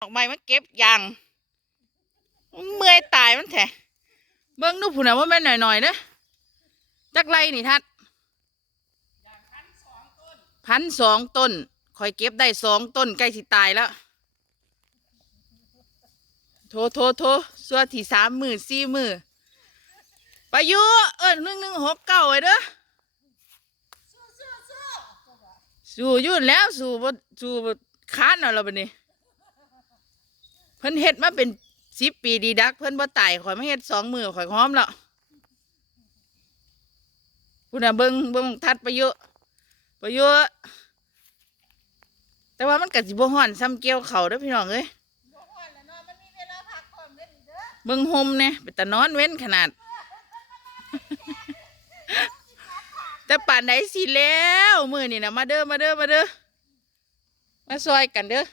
ดอกไม้มันเก็บยางเมื่อยตายมันแท้เบิ้งดูผุนะว่าแม่นหน่อยๆเด้อจักไรนี่ทัดพันสองต้นคอยเก็บได้สองต้นใกล้สิตายแล้วโทโทโทสัวที่สามมือสี่มือไปอยุเอิญหนึ่งหนึ่งหกเก้าไว้เด้อสู้ยุ่นแล้ว สู้บ่สู้บ่ค้านเอาและบัดนี้ พิ่นเฮ็ดมาเป็นสิบปีดีดัก เพิ่นบ่ตายข่อยมาเฮ็ดสองมือข่อยหอมแล้วพูดน่ะเบิ่งเบิ่งทัดไปเยอะไปเยอะแต่ว่ามันก็สิบ่ฮ้อนซ้ำเกี่ยวเขาเด้อพี่น้องเอ้ยเบิ่งห่มเนี่ยเป็นตานอนเว้นขนาด แต่ป่านไหนสิแล้ว มือนี่นะมาเด้อมาเด้อมาเด้อมาซอยกันเด้อ